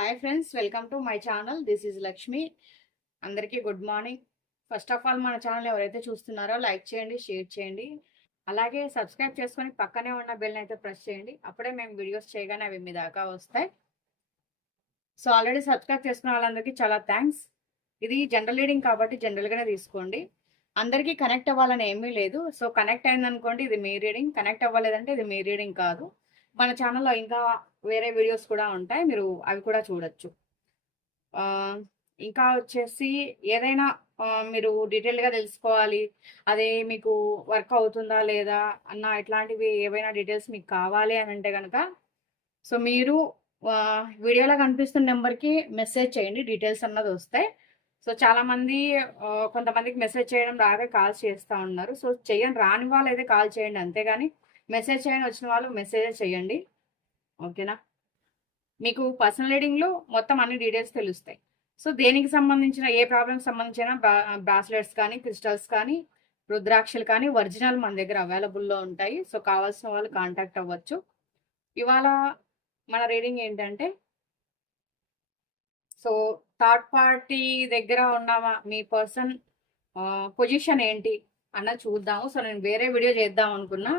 Hi friends welcome to my channel this is Lakshmi అందరికీ good morning first of all మన channel ఎవరైతే చూస్తున్నారో like చేయండి share చేయండి. అలాగే సబ్స్క్రైబ్ చేసుకొని పక్కనే ఉన్న బెల్ అయితే ప్రెస్ చేయండి. అప్పుడే మేము వీడియోస్ చేయగానే అవి మీ దాకా వస్తాయి. సో ఆల్రెడీ సబ్స్క్రైబ్ చేసుకున్న వాళ్ళందరికీ చాలా థ్యాంక్స్ ఇది జనరల్ రీడింగ్ కాబట్టి జనరల్గానే తీసుకోండి. అందరికీ కనెక్ట్ అవ్వాలని ఏమీ లేదు. సో కనెక్ట్ అయిందనుకోండి ఇది మీ రీడింగ్ కనెక్ట్ అవ్వలేదంటే ఇది మీ రీడింగ్ కాదు. మన ఛానల్లో ఇంకా వేరే వీడియోస్ కూడా ఉంటాయి. మీరు అవి కూడా చూడొచ్చు. ఇంకా వచ్చేసి ఏదైనా మీరు డీటెయిల్గా తెలుసుకోవాలి. అదే మీకు వర్క్ అవుతుందా లేదా అన్న ఇట్లాంటివి ఏవైనా డీటెయిల్స్ మీకు కావాలి అని అంటే కనుక సో మీరు వీడియోలో కనిపిస్తున్న నెంబర్కి మెసేజ్ చేయండి. డీటెయిల్స్ అన్నది వస్తాయి సో చాలామంది కొంతమందికి మెసేజ్ చేయడం రాగా కాల్ చేస్తూ ఉన్నారు. సో చేయండి. రాని వాళ్ళు అయితే కాల్ చేయండి. అంతేగాని మెసేజ్ చేయని వచ్చిన వాళ్ళు మెసేజ్ చేయండి. ఓకేనా? మీకు పర్సనల్ రీడింగ్లో మొత్తం అన్ని డీటెయిల్స్ తెలుస్తాయి. సో దేనికి సంబంధించిన ఏ ప్రాబ్లమ్కి సంబంధించిన బ్రాస్లెట్స్ కానీ క్రిస్టల్స్ కానీ రుద్రాక్షలు కానీ ఒరిజినల్ మన దగ్గర అవైలబుల్లో ఉంటాయి. సో కావాల్సిన వాళ్ళు కాంటాక్ట్ అవ్వచ్చు. ఇవాళ మన రీడింగ్ ఏంటంటే సో థర్డ్ పార్టీ దగ్గర ఉన్న మీ పర్సన్ పొజిషన్ ఏంటి అన్న చూద్దాము. సో నేను వేరే వీడియో చేద్దాం అనుకున్నా.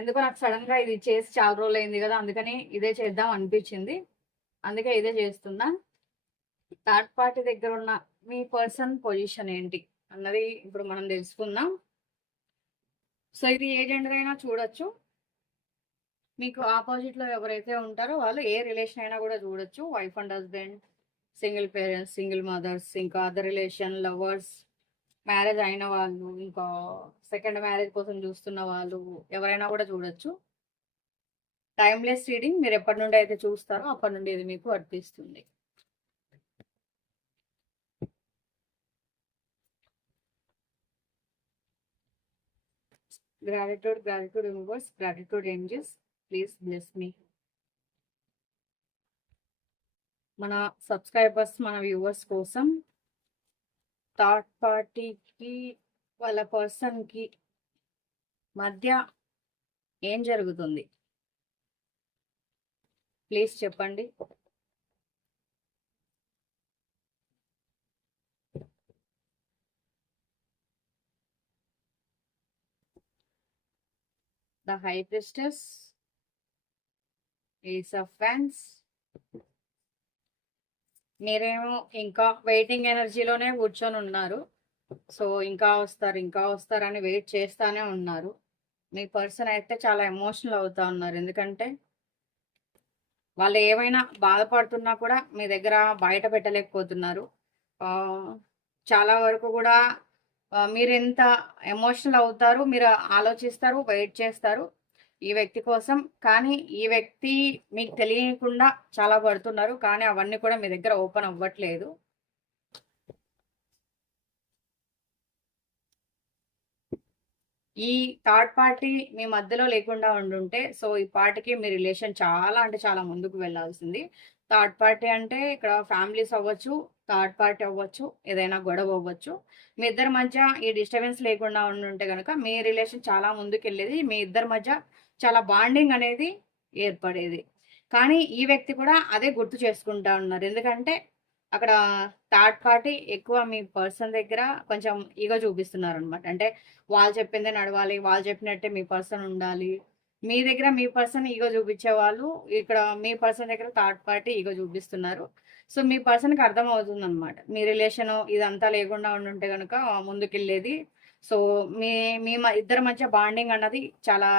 ఎందుకో నాకు సడన్గా ఇది చేసి చాలా రోజులు అయింది కదా అందుకని ఇదే చేద్దాం అనిపించింది. అందుకే ఇదే చేస్తున్నా. థర్డ్ పార్టీ దగ్గర ఉన్న మీ పర్సన్ పొజిషన్ ఏంటి అన్నది ఇప్పుడు మనం తెలుసుకుందాం. సో ఇది ఏ జెండర్ అయినా చూడొచ్చు. మీకు ఆపోజిట్లో ఎవరైతే ఉంటారో వాళ్ళు ఏ రిలేషన్ అయినా కూడా చూడొచ్చు. Wife and husband single parents single mothers ఇంకా అదర్ రిలేషన్ లవర్స్ మ్యారేజ్ అయిన వాళ్ళు ఇంకా సెకండ్ మ్యారేజ్ కోసం చూస్తున్న వాళ్ళు ఎవరైనా కూడా చూడొచ్చు. టైమ్లెస్ రీడింగ్ మీరు ఎప్పటి నుండి అయితే చూస్తారో అప్పటి నుండి ఇది మీకు వర్తిస్తుంది. Gratitude gratitude universe gratitude angels please bless మీ మన సబ్స్క్రైబర్స్ మన వ్యూవర్స్ కోసం థర్డ్ పార్టీకి వాళ్ళ పర్సన్కి మధ్య ఏం జరుగుతుంది? ప్లీజ్ చెప్పండి. The high priestess ace of fans. మీరేమో ఇంకా వెయిటింగ్ ఎనర్జీలోనే కూర్చొని ఉన్నారు. సో ఇంకా వస్తారు ఇంకా వస్తారని వెయిట్ చేస్తానే ఉన్నారు. మీ పర్సన్ అయితే చాలా ఎమోషనల్ అవుతా ఉన్నారు. ఎందుకంటే వాళ్ళు ఏమైనా బాధపడుతున్నా కూడా మీ దగ్గర బయట పెట్టలేకపోతున్నారు. చాలా వరకు కూడా మీరు ఎంత ఎమోషనల్ అవుతారు మీరు ఆలోచిస్తారు వెయిట్ చేస్తారు. ఈ వ్యక్తి కోసం. కానీ ఈ వ్యక్తి మీకు తెలియకుండా చాలా పడుతున్నారు. కానీ అవన్నీ కూడా మీ దగ్గర ఓపెన్ అవ్వట్లేదు. ఈ థర్డ్ పార్టీ మీ మధ్యలో లేకుండా ఉండుంటే సో ఈ పార్టీకి మీ రిలేషన్ చాలా అంటే చాలా ముందుకు వెళ్ళాల్సింది. థర్డ్ పార్టీ అంటే ఇక్కడ ఫ్యామిలీస్ అవ్వచ్చు థర్డ్ పార్టీ అవ్వచ్చు ఏదైనా గొడవ అవ్వచ్చు. మీ ఇద్దరి మధ్య ఈ డిస్టర్బెన్స్ లేకుండా ఉండుంటే కనుక మీ రిలేషన్ చాలా ముందుకు వెళ్ళేది మీ ఇద్దరి మధ్య చాలా బాండింగ్ అనేది ఏర్పడేది. కానీ ఈ వ్యక్తి కూడా అదే గుర్తు చేసుకుంటా ఉన్నారు. ఎందుకంటే అక్కడ థర్డ్ పార్టీ ఎక్కువ మీ పర్సన్ దగ్గర కొంచెం ఈగో చూపిస్తున్నారు అనమాట అంటే వాళ్ళు చెప్పిందే నడవాలి వాళ్ళు చెప్పినట్టే మీ పర్సన్ ఉండాలి. మీ దగ్గర మీ పర్సన్ ఈగో చూపించే వాళ్ళు ఇక్కడ మీ పర్సన్ దగ్గర థర్డ్ పార్టీ ఈగో చూపిస్తున్నారు. సో మీ పర్సన్కి అర్థం అవుతుంది అనమాట మీ రిలేషన్ ఇదంతా లేకుండా ఉండుంటే కనుక ముందుకెళ్ళేది. సో మీ మీ ఇద్దరి మధ్య బాండింగ్ అన్నది చాలా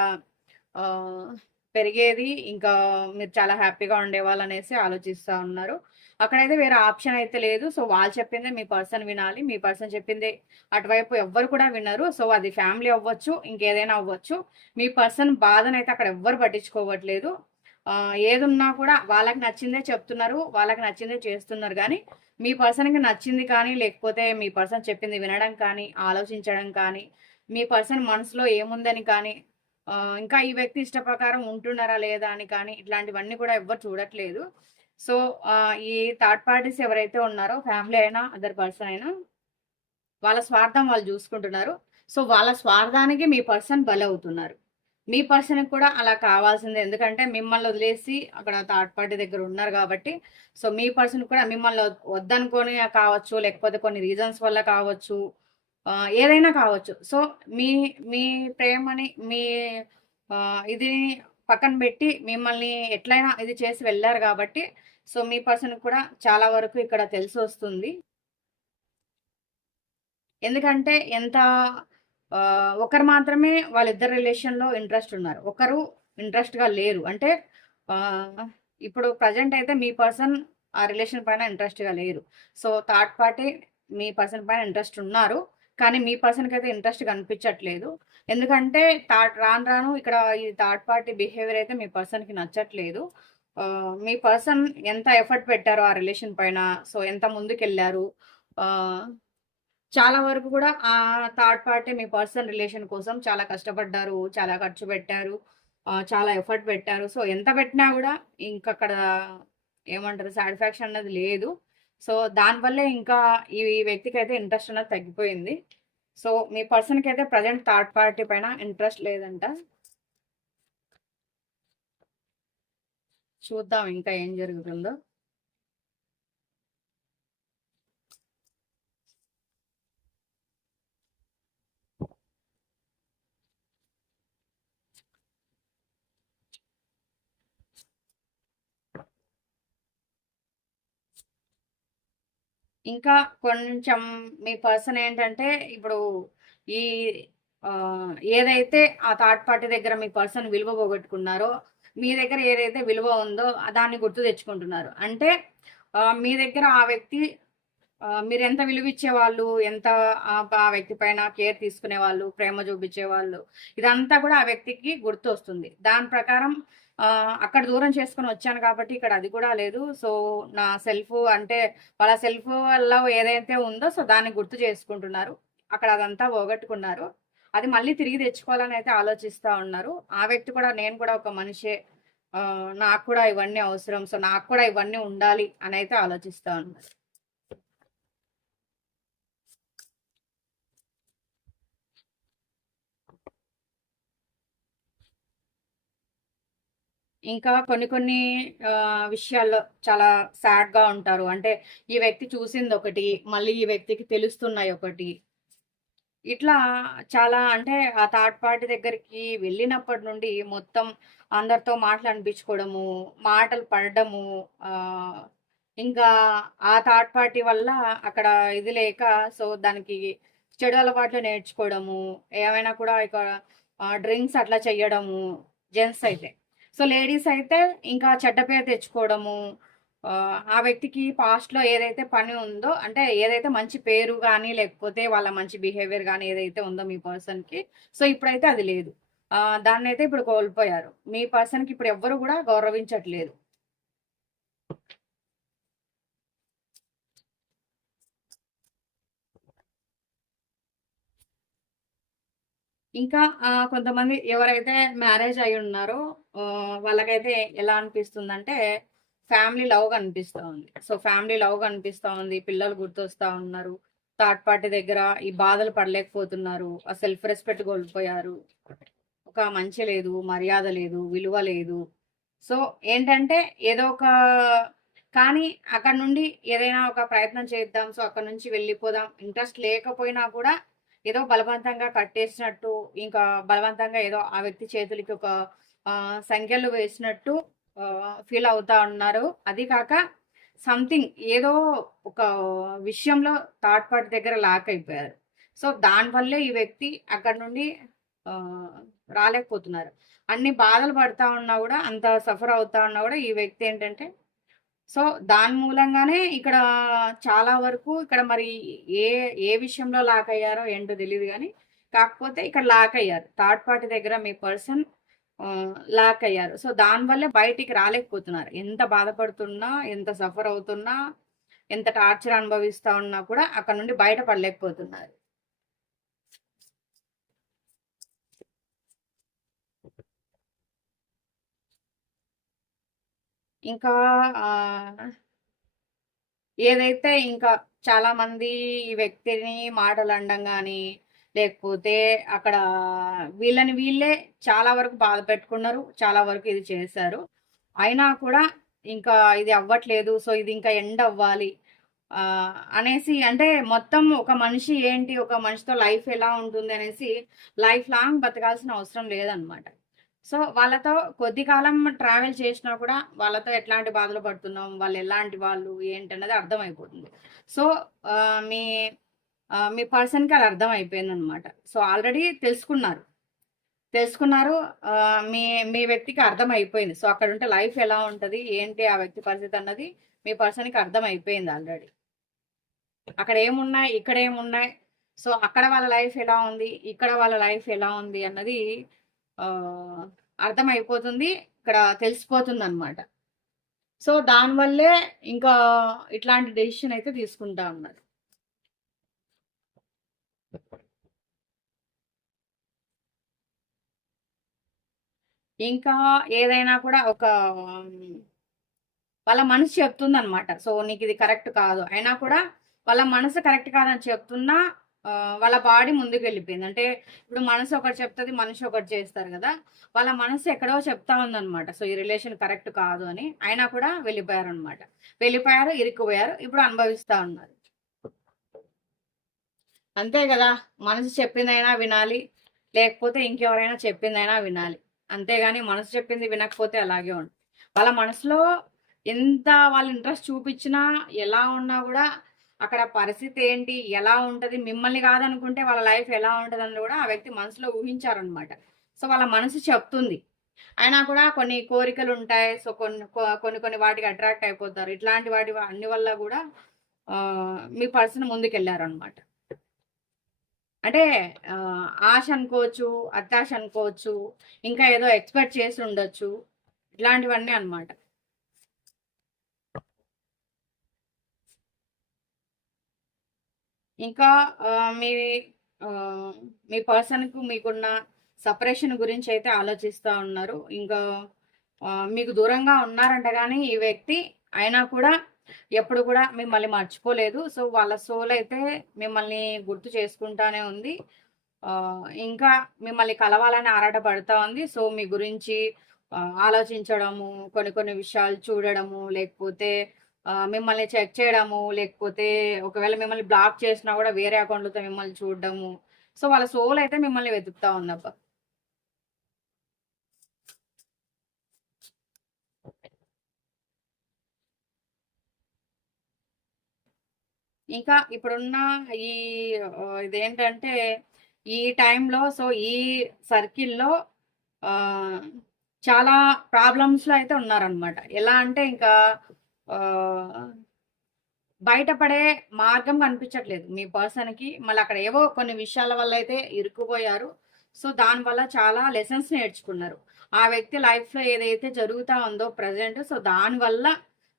పెరిగేది ఇంకా మీరు చాలా హ్యాపీగా ఉండేవాళ్ళు అనేసి ఆలోచిస్తూ ఉన్నారు. అక్కడైతే వేరే ఆప్షన్ అయితే లేదు. సో వాళ్ళు చెప్పిందే మీ పర్సన్ వినాలి మీ పర్సన్ చెప్పిందే అటువైపు ఎవ్వరు కూడా వినరు. సో అది ఫ్యామిలీ అవ్వచ్చు ఇంకేదైనా అవ్వచ్చు. మీ పర్సన్ బాధనైతే అయితే అక్కడ ఎవ్వరు పట్టించుకోవట్లేదు. ఏదున్నా కూడా వాళ్ళకి నచ్చిందే చెప్తున్నారు వాళ్ళకి నచ్చిందే చేస్తున్నారు కానీ మీ పర్సన్కి నచ్చింది కానీ లేకపోతే మీ పర్సన్ చెప్పింది వినడం కానీ ఆలోచించడం కానీ మీ పర్సన్ మనసులో ఏముందని కానీ ఇంకా ఈ వ్యక్తి ఇష్ట ప్రకారం ఉంటున్నారా లేదా అని కానీ ఇట్లాంటివన్నీ కూడా ఎవ్వరు చూడట్లేదు. సో ఈ థర్డ్ పార్టీస్ ఎవరైతే ఉన్నారో ఫ్యామిలీ అయినా అదర్ పర్సన్ అయినా వాళ్ళ స్వార్థం వాళ్ళు చూసుకుంటున్నారు. సో వాళ్ళ స్వార్థానికి మీ పర్సన్ బలవుతున్నారు. మీ పర్సన్ కూడా అలా కావాల్సిందే. ఎందుకంటే మిమ్మల్ని వదిలేసి అక్కడ థర్డ్ పార్టీ దగ్గర ఉన్నారు కాబట్టి సో మీ పర్సన్ కూడా మిమ్మల్ని వద్దనుకొని కావచ్చు లేకపోతే కొన్ని రీజన్స్ వల్ల కావచ్చు ఏదైనా కావచ్చు. సో మీ మీ ప్రేమని మీ ఇది పక్కన పెట్టి మిమ్మల్ని ఎట్లయినా ఇది చేసి వెళ్ళారు కాబట్టి సో మీ పర్సన్ కూడా చాలా వరకు ఇక్కడ తెలిసి వస్తుంది. ఎందుకంటే ఎంత ఒకరు మాత్రమే వాళ్ళిద్దరు రిలేషన్లో ఇంట్రెస్ట్ ఉన్నారు. ఒకరు ఇంట్రెస్ట్గా లేరు. అంటే ఇప్పుడు ప్రజెంట్ అయితే మీ పర్సన్ ఆ రిలేషన్ పైన ఇంట్రెస్ట్గా లేరు. సో థర్డ్ పార్టీ మీ పర్సన్ పైన ఇంట్రెస్ట్ ఉన్నారు. కానీ మీ పర్సన్కి అయితే ఇంట్రెస్ట్ కనిపించట్లేదు. ఎందుకంటే థర్డ్ రాను రాను ఇక్కడ ఈ థర్డ్ పార్టీ బిహేవియర్ అయితే మీ పర్సన్కి నచ్చట్లేదు. మీ పర్సన్ ఎంత ఎఫర్ట్ పెట్టారు ఆ రిలేషన్ పైన సో ఎంత ముందుకెళ్ళారు. చాలా వరకు కూడా ఆ థర్డ్ పార్టీ మీ పర్సన్ రిలేషన్ కోసం చాలా కష్టపడ్డారు చాలా ఖర్చు పెట్టారు చాలా ఎఫర్ట్ పెట్టారు. సో ఎంత పెట్టినా కూడా ఇంకక్కడ అక్కడ ఏమంటారు సాటిస్ఫాక్షన్ అనేది లేదు. సో దానివల్లే ఇంకా ఈ వ్యక్తికి అయితే ఇంట్రెస్ట్ అనేది తగ్గిపోయింది. సో మీ పర్సన్కి అయితే ప్రజెంట్ థర్డ్ పార్టీ పైన ఇంట్రెస్ట్ లేదంట. చూద్దాం ఇంకా ఏం జరుగుతుందో. ఇంకా కొంచెం మీ పర్సన్ ఏంటంటే ఇప్పుడు ఈ ఏదైతే ఆ థర్డ్ పార్టీ దగ్గర మీ పర్సన్ విలువ పోగొట్టుకున్నారో మీ దగ్గర ఏదైతే విలువ ఉందో దాన్ని గుర్తు తెచ్చుకుంటున్నారు. అంటే మీ దగ్గర ఆ వ్యక్తి మీరు ఎంత విలువ ఇచ్చేవాళ్ళు ఎంత ఆ వ్యక్తి పైన కేర్ తీసుకునే వాళ్ళు ప్రేమ చూపించే వాళ్ళు ఇదంతా కూడా ఆ వ్యక్తికి గుర్తు వస్తుంది దాని ప్రకారం అక్కడ దూరం చేసుకుని వచ్చాను కాబట్టి ఇక్కడ అది కూడా లేదు. సో నా సెల్ఫ్ అంటే వాళ్ళ సెల్ఫ్ వల్ల ఏదైతే ఉందో సో దాన్ని గుర్తు చేసుకుంటున్నారు. అక్కడ అదంతా పోగొట్టుకున్నారు. అది మళ్ళీ తిరిగి తెచ్చుకోవాలని అయితే ఆలోచిస్తూ ఉన్నారు. ఆ వ్యక్తి కూడా నేను కూడా ఒక మనిషే. నాకు కూడా ఇవన్నీ అవసరం. సో నాకు కూడా ఇవన్నీ ఉండాలి అని అయితే ఆలోచిస్తూ ఉన్నారు. ఇంకా కొన్ని కొన్ని విషయాల్లో చాలా సాడ్గా ఉంటారు. అంటే ఈ వ్యక్తి చూసింది ఒకటి మళ్ళీ ఈ వ్యక్తికి తెలుస్తున్నాయి ఒకటి ఇట్లా చాలా అంటే ఆ థర్డ్ పార్టీ దగ్గరికి వెళ్ళినప్పటి నుండి మొత్తం అందరితో మాటలు అనిపించుకోవడము మాటలు పడడము ఇంకా ఆ థర్డ్ పార్టీ వల్ల అక్కడ ఇది లేక సో దానికి చెడు అలవాట్లు నేర్చుకోవడము ఏమైనా కూడా ఇక డ్రింక్స్ అట్లా చెయ్యడము జెంట్స్ అయితే. సో లేడీస్ అయితే ఇంకా చెడ్డ పేరు తెచ్చుకోవడము ఆ, వ్యక్తికి పాస్ట్లో ఏదైతే పని ఉందో అంటే ఏదైతే మంచి పేరు కానీ లేకపోతే వాళ్ళ మంచి బిహేవియర్ కానీ ఏదైతే ఉందో మీ పర్సన్కి సో ఇప్పుడైతే అది లేదు. దాన్ని అయితే ఇప్పుడు కోల్పోయారు. మీ పర్సన్కి ఇప్పుడు ఎవ్వరు కూడా గౌరవించట్లేదు. ఇంకా కొంతమంది ఎవరైతే మ్యారేజ్ అయి ఉన్నారో వాళ్ళకైతే ఎలా అనిపిస్తుందంటే ఫ్యామిలీ లవ్ కనిపిస్తూ ఉంది. సో ఫ్యామిలీ లవ్ కనిపిస్తూ ఉంది. పిల్లలు గుర్తొస్తా ఉన్నారు. థర్డ్ పార్టీ దగ్గర ఈ బాధలు పడలేకపోతున్నారు. ఆ సెల్ఫ్ రెస్పెక్ట్ కోల్పోయారు. ఒక మంచి లేదు మర్యాద లేదు విలువ లేదు. సో ఏంటంటే ఏదో ఒక కానీ అక్కడ నుండి ఏదైనా ఒక ప్రయత్నం చేద్దాం. సో అక్కడ నుంచి వెళ్ళిపోదాం. ఇంట్రెస్ట్ లేకపోయినా కూడా ఏదో బలవంతంగా కట్టేసినట్టు ఇంకా బలవంతంగా ఏదో ఆ వ్యక్తి చేతులకి ఒక సంఖ్యలు వేసినట్టు ఫీల్ అవుతా ఉన్నారు. అది కాక సంథింగ్ ఏదో ఒక విషయంలో థర్డ్ పార్టీ దగ్గర లాక్ అయిపోయారు. సో దానివల్లే ఈ వ్యక్తి అక్కడ నుండి రాలేకపోతున్నారు. అన్ని బాధలు పడతా ఉన్నా కూడా అంత సఫర్ అవుతా ఉన్నా కూడా ఈ వ్యక్తి ఏంటంటే సో దాని మూలంగానే ఇక్కడ చాలా వరకు ఇక్కడ మరి ఏ ఏ విషయంలో లాక్ అయ్యారో ఏంటో తెలియదు కానీ కాకపోతే ఇక్కడ లాక్ అయ్యారు. థర్డ్ పార్టీ దగ్గర మీ పర్సన్ లాక్ అయ్యారు. సో దానివల్లే బయటికి రాలేకపోతున్నారు. ఎంత బాధపడుతున్నా ఎంత సఫర్ అవుతున్నా ఎంత టార్చర్ అనుభవిస్తూ ఉన్నా కూడా అక్కడ నుండి బయటపడలేకపోతున్నారు ఇంకా ఏదైతే ఇంకా చాలా మంది ఈ వ్యక్తిని మాటలు అనడం కానీ లేకపోతే అక్కడ వీళ్ళని వీళ్ళే చాలా వరకు బాధ పెట్టుకున్నారు చాలా వరకు ఇది చేశారు. అయినా కూడా ఇంకా ఇది అవ్వట్లేదు సో ఇది ఇంకా ఎండ్ అవ్వాలి అనేసి అంటే మొత్తం ఒక మనిషి ఏంటి ఒక మనిషితో లైఫ్ ఎలా ఉంటుంది అనేసి లైఫ్ లాంగ్ బతకాల్సిన అవసరం లేదనమాట. సో వాళ్ళతో కొద్ది కాలం ట్రావెల్ చేసినా కూడా వాళ్ళతో ఎట్లాంటి బాధలు పడుతున్నాం వాళ్ళు ఎలాంటి వాళ్ళు ఏంటి అన్నది అర్థమైపోతుంది. సో మీ మీ పర్సన్కి అది అర్థం అయిపోయింది అనమాట సో ఆల్రెడీ తెలుసుకున్నారు. తెలుసుకున్నారు మీ మీ వ్యక్తికి అర్థం అయిపోయింది సో అక్కడ ఉంటే లైఫ్ ఎలా ఉంటుంది ఏంటి ఆ వ్యక్తి పరిస్థితి అన్నది మీ పర్సన్కి అర్థం అయిపోయింది ఆల్రెడీ అక్కడ ఏమున్నాయి ఇక్కడ ఏమున్నాయి సో అక్కడ వాళ్ళ లైఫ్ ఎలా ఉంది ఇక్కడ వాళ్ళ లైఫ్ ఎలా ఉంది అన్నది అర్థమైపోతుంది ఇక్కడ తెలిసిపోతుంది అనమాట సో దానివల్లే ఇంకా ఇట్లాంటి డెసిషన్ అయితే తీసుకుంటా ఉన్నారు. ఇంకా ఏదైనా కూడా ఒక వాళ్ళ మనసు చెప్తుంది అనమాట సో నీకు ఇది కరెక్ట్ కాదు. అయినా కూడా వాళ్ళ మనసు కరెక్ట్ కాదని చెప్తున్నా వాళ్ళ బాడీ ముందుకు వెళ్ళిపోయింది అంటే ఇప్పుడు మనసు ఒకటి చెప్తుంది మనిషి ఒకటి చేస్తారు కదా. వాళ్ళ మనసు ఎక్కడో చెప్తా ఉందన్నమాట. సో ఈ రిలేషన్ కరెక్ట్ కాదు అని. అయినా కూడా వెళ్ళిపోయారు అనమాట వెళ్ళిపోయారు ఇరుక్కుపోయారు. ఇప్పుడు అనుభవిస్తా ఉన్నారు. అంతే కదా. మనసు చెప్పిందైనా వినాలి. లేకపోతే ఇంకెవరైనా చెప్పిందైనా వినాలి. అంతేగాని మనసు చెప్పింది వినకపోతే అలాగే ఉంటుంది. వాళ్ళ మనసులో ఎంత వాళ్ళ ఇంట్రెస్ట్ చూపించినా ఎలా ఉన్నా కూడా అక్కడ పరిస్థితి ఏంటి? ఎలా ఉంటుంది? మిమ్మల్ని కాదనుకుంటే వాళ్ళ లైఫ్ ఎలా ఉంటుందని అని కూడా ఆ వ్యక్తి మనసులో ఊహించారనమాట సో వాళ్ళ మనసు చెప్తుంది. అయినా కూడా కొన్ని కోరికలు ఉంటాయి. సో కొన్ని కొన్ని కొన్ని వాటికి అట్రాక్ట్ అయిపోతారు. ఇట్లాంటి వాటి అన్ని వల్ల కూడా మీ పర్సన్ ముందుకెళ్ళారు అనమాట అంటే ఆశ అనుకోవచ్చు అత్యాశ అనుకోవచ్చు ఇంకా ఏదో ఎక్స్పెక్ట్ చేసి ఉండొచ్చు ఇట్లాంటివన్నీ అనమాట ఇంకా మీ మీ పర్సన్కు మీకున్న సపరేషన్ గురించి అయితే ఆలోచిస్తూ ఉన్నారు. ఇంకా మీకు దూరంగా ఉన్నారంట కానీ ఈ వ్యక్తి అయినా కూడా ఎప్పుడు కూడా మిమ్మల్ని మర్చిపోలేదు. సో వాళ్ళ సోల్ అయితే మిమ్మల్ని గుర్తు చేసుకుంటానే ఉంది. ఇంకా మిమ్మల్ని కలవాలని ఆరాట పడుతూ ఉంది. సో మీ గురించి ఆలోచించడము కొన్ని కొన్ని విషయాలు చూడడము లేకపోతే మిమ్మల్ని చెక్ చేయడము లేకపోతే ఒకవేళ మిమ్మల్ని బ్లాక్ చేసినా కూడా వేరే అకౌంట్లతో మిమ్మల్ని చూడడము. సో వాళ్ళ సోల్ అయితే మిమ్మల్ని వెతుకుతా ఉందబ్బా. ఇంకా ఇప్పుడున్న ఈ ఇదేంటంటే ఈ టైంలో సో ఈ సర్కిల్లో చాలా ప్రాబ్లమ్స్లో అయితే ఉన్నారనమాట ఎలా అంటే ఇంకా బయటపడే మార్గం కనిపించట్లేదు మీ పర్సన్కి మళ్ళీ అక్కడ ఏవో కొన్ని విషయాల వల్ల అయితే ఇరుక్కుపోయారు. సో దానివల్ల చాలా లెసన్స్ నేర్చుకున్నారు. ఆ వ్యక్తి లైఫ్లో ఏదైతే జరుగుతూ ఉందో ప్రజెంట్ సో దానివల్ల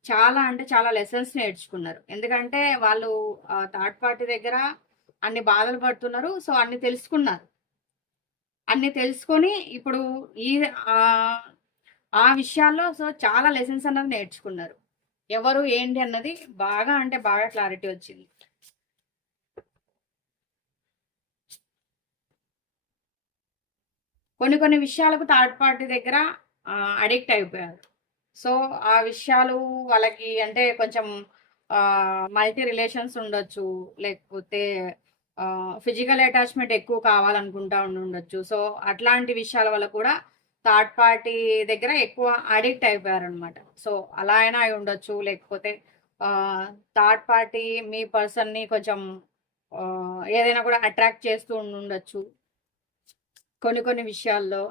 చాలా అంటే చాలా లెసన్స్ నేర్చుకున్నారు. ఎందుకంటే వాళ్ళు థర్డ్ పార్టీ దగ్గర అన్ని బాధలు పడుతున్నారు. సో అన్ని తెలుసుకున్నారు. అన్ని తెలుసుకొని ఇప్పుడు ఈ ఆ, ఆ విషయాల్లో సో చాలా లెసన్స్ అన్నది నేర్చుకున్నారు. ఎవరు ఏంటి అన్నది బాగా అంటే బాగా క్లారిటీ వచ్చింది. కొన్ని కొన్ని విషయాలకు థర్డ్ పార్టీ దగ్గర అడిక్ట్ అయిపోయారు. సో ఆ విషయాలు వాళ్ళకి అంటే కొంచెం మల్టీ రిలేషన్స్ ఉండొచ్చు. లేకపోతే ఫిజికల్ అటాచ్మెంట్ ఎక్కువ కావాలనుకుంటా ఉండి ఉండొచ్చు సో అట్లాంటి విషయాల వల్ల కూడా థర్డ్ పార్టీ దగ్గర ఎక్కువ అడిక్ట్ అయిపోయారు అనమాట సో అలా అయినా అయి ఉండొచ్చు. లేకపోతే థర్డ్ పార్టీ మీ పర్సన్ని కొంచెం ఏదైనా కూడా అట్రాక్ట్ చేస్తూ ఉండొచ్చు. కొన్ని కొన్ని విషయాల్లో.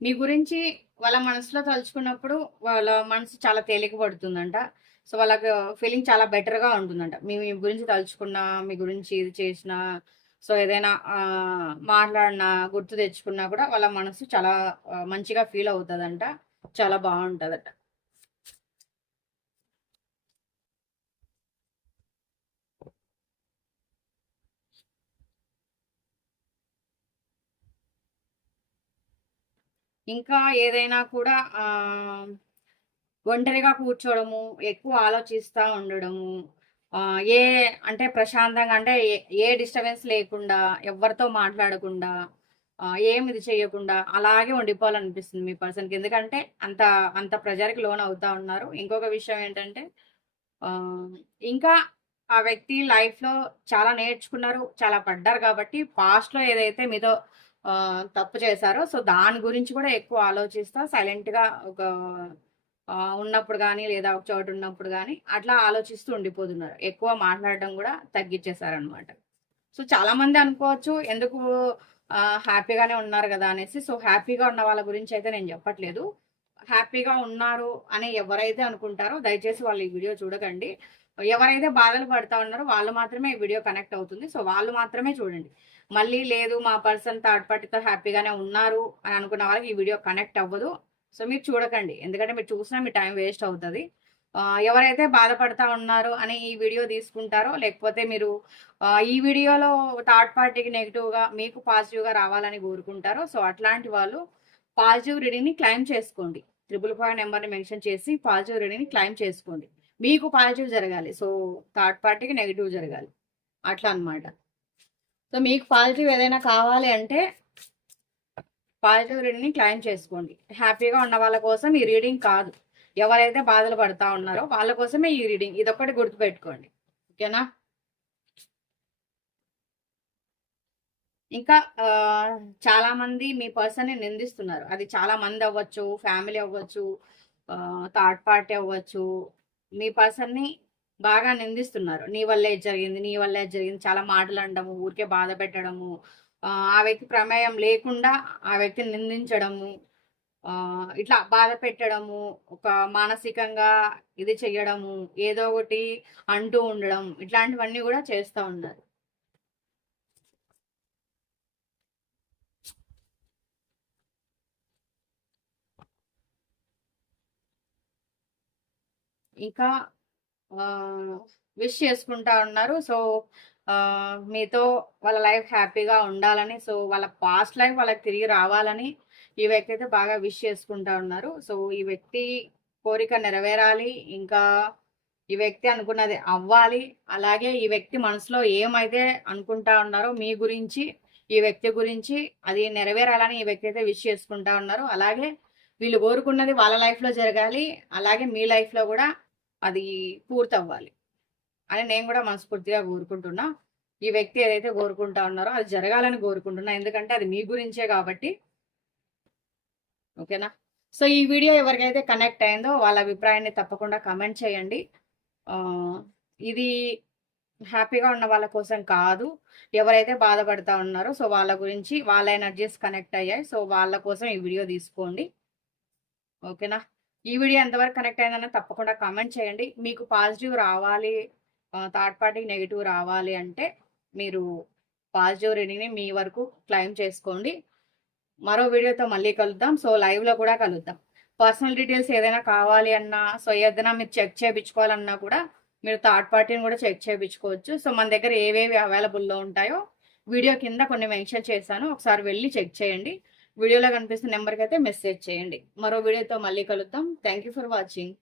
మీ గురించి వాళ్ళ మనసులో తలుచుకున్నప్పుడు వాళ్ళ మనసు చాలా తేలిక పడుతుందంట. సో వాళ్ళకి ఫీలింగ్ చాలా బెటర్గా ఉంటుందంట. మీ మీ గురించి తలుచుకున్నా మీ గురించి ఇది చేసినా సో ఏదైనా ఆ, మాట్లాడినా గుర్తు తెచ్చుకున్నా కూడా వాళ్ళ మనసు చాలా మంచిగా ఫీల్ అవుతుందంట. చాలా బాగుంటుందట. ఇంకా ఏదైనా కూడా ఆ, ఒంటరిగా కూర్చోవడము ఎక్కువ ఆలోచిస్తూ ఉండడము ఏ అంటే ప్రశాంతంగా అంటే ఏ- ఏ డిస్టర్బెన్స్ లేకుండా ఎవరితో మాట్లాడకుండా ఏమి ఏం ఇది చేయకుండా అలాగే ఉండిపోవాలనిపిస్తుంది మీ పర్సన్కి. ఎందుకంటే అంత అంత ప్రెజర్కి లోన్ అవుతా ఉన్నారు. ఇంకొక విషయం ఏంటంటే ఇంకా ఆ వ్యక్తి లైఫ్లో చాలా నేర్చుకున్నారు చాలా పడ్డారు కాబట్టి పాస్ట్లో ఏదైతే మీతో తప్పు చేశారో సో దాని గురించి కూడా ఎక్కువ ఆలోచిస్తా సైలెంట్గా ఒక ఉన్నప్పుడు కానీ లేదా ఒక చోట ఉన్నప్పుడు కానీ అట్లా ఆలోచిస్తూ ఉండిపోతున్నారు. ఎక్కువ మాట్లాడడం కూడా తగ్గించేశారనమాట సో చాలా మంది అనుకోవచ్చు ఎందుకు హ్యాపీగానే ఉన్నారు కదా అనేసి. సో హ్యాపీగా ఉన్న వాళ్ళ గురించి అయితే నేను చెప్పట్లేదు. హ్యాపీగా ఉన్నారు అని ఎవరైతే అనుకుంటారో దయచేసి వాళ్ళు ఈ వీడియో చూడకండి. ఎవరైతే బాధలు పడతా ఉన్నారో వాళ్ళు మాత్రమే ఈ వీడియో కనెక్ట్ అవుతుంది. సో వాళ్ళు మాత్రమే చూడండి. మళ్ళీ లేదు మా పర్సన్ థర్డ్ పార్టీతో హ్యాపీగానే ఉన్నారు అని అనుకున్న వాళ్ళకి ఈ వీడియో కనెక్ట్ అవ్వదు. సో మీరు చూడకండి. ఎందుకంటే మీరు చూసినా మీ టైం వేస్ట్ అవుతుంది. ఎవరైతే బాధపడతా ఉన్నారో అని ఈ వీడియో తీసుకుంటారో లేకపోతే మీరు ఈ వీడియోలో థర్డ్ పార్టీకి నెగిటివ్గా మీకు పాజిటివ్గా రావాలని కోరుకుంటారో సో అట్లాంటి వాళ్ళు పాజిటివ్ రీడింగ్ని క్లైమ్ చేసుకోండి. ట్రిపుల్ ఫైవ్ నెంబర్ని మెన్షన్ చేసి పాజిటివ్ రీడింగ్ని క్లైమ్ చేసుకోండి. మీకు పాజిటివ్ జరగాలి. సో థర్డ్ పార్టీకి నెగిటివ్ జరగాలి. అట్లా అన్నమాట. సో మీకు పాజిటివ్ ఏదైనా కావాలి అంటే పాజిటివ్ రీడింగ్ని క్లైమ్ చేసుకోండి. హ్యాపీగా ఉన్న వాళ్ళ కోసం ఈ రీడింగ్ కాదు. ఎవరైతే బాధలు పడతా ఉన్నారో వాళ్ళ కోసమే ఈ రీడింగ్. ఇదొక్కటి గుర్తుపెట్టుకోండి. ఓకేనా? ఇంకా చాలా మంది మీ పర్సన్ని నిందిస్తున్నారు. అది చాలా మంది అవ్వచ్చు ఫ్యామిలీ అవ్వచ్చు థర్డ్ పార్టీ అవ్వచ్చు. మీ పర్సన్ని బాగా నిందిస్తున్నారు. నీ వల్లే జరిగింది నీ వల్లే జరిగింది. చాలా మాటలు అనడము ఊరికే బాధ పెట్టడము ఆ, వ్యక్తి ప్రమేయం లేకుండా ఆ వ్యక్తిని నిందించడము ఆ, ఇట్లా బాధ పెట్టడము ఒక మానసికంగా ఇది చెయ్యడము ఏదో ఒకటి అంటూ ఉండడం ఇట్లాంటివన్నీ కూడా చేస్తూ ఉన్నారు. ఇంకా విష్ చేసుకుంటా ఉన్నారు. సో మీతో వాళ్ళ లైఫ్ హ్యాపీగా ఉండాలని సో వాళ్ళ పాస్ట్ లైఫ్ వాళ్ళకి తిరిగి రావాలని ఈ వ్యక్తి అయితే బాగా విష్ చేసుకుంటా ఉన్నారు. సో ఈ వ్యక్తి కోరిక నెరవేరాలి ఇంకా ఈ వ్యక్తి అనుకున్నది అవ్వాలి. అలాగే ఈ వ్యక్తి మనసులో ఏమైతే అనుకుంటా ఉన్నారో మీ గురించి ఈ వ్యక్తి గురించి అది నెరవేరాలని ఈ వ్యక్తి అయితే విష్ చేసుకుంటా ఉన్నారు. అలాగే వీళ్ళు కోరుకున్నది వాళ్ళ లైఫ్లో జరగాలి అలాగే మీ లైఫ్లో కూడా అది పూర్తవ్వాలి. అని నేను కూడా మనస్ఫూర్తిగా కోరుకుంటున్నా. ఈ వ్యక్తి ఏదైతే కోరుకుంటా ఉన్నారో అది జరగాలని కోరుకుంటున్నా. ఎందుకంటే అది మీ గురించే కాబట్టి. ఓకేనా? సో ఈ వీడియో ఎవరికైతే కనెక్ట్ అయిందో వాళ్ళ అభిప్రాయాన్ని తప్పకుండా కమెంట్ చేయండి. ఇది హ్యాపీగా ఉన్న వాళ్ళ కోసం కాదు. ఎవరైతే బాధపడతా ఉన్నారో సో వాళ్ళ గురించి వాళ్ళ ఎనర్జీస్ కనెక్ట్ అయ్యాయి. సో వాళ్ళ కోసం ఈ వీడియో తీసుకోండి. ఓకేనా? ఈ వీడియో ఎంతవరకు కనెక్ట్ అయిందన్న తప్పకుండా కామెంట్ చేయండి. మీకు పాజిటివ్ రావాలి థర్డ్ పార్టీకి నెగిటివ్ రావాలి అంటే మీరు పాజిటివ్ రీడింగ్ని మీ వరకు క్లైమ్ చేసుకోండి. మరో వీడియోతో మళ్ళీ కలుద్దాం. సో లైవ్లో కూడా కలుద్దాం. పర్సనల్ డీటెయిల్స్ ఏదైనా కావాలి అన్నా సో ఏదైనా మీరు చెక్ చేయించుకోవాలన్నా కూడా మీరు థర్డ్ పార్టీని కూడా చెక్ చేయించుకోవచ్చు. సో మన దగ్గర ఏవేవి అవైలబుల్లో ఉంటాయో వీడియో కింద కొన్ని మెన్షన్ చేశాను. ఒకసారి వెళ్ళి చెక్ చేయండి. వీడియోలో కనిపిస్తున్న నెంబర్కి అయితే మెసేజ్ చేయండి. మరో వీడియోతో మళ్ళీ కలుద్దాం. Thank you for watching.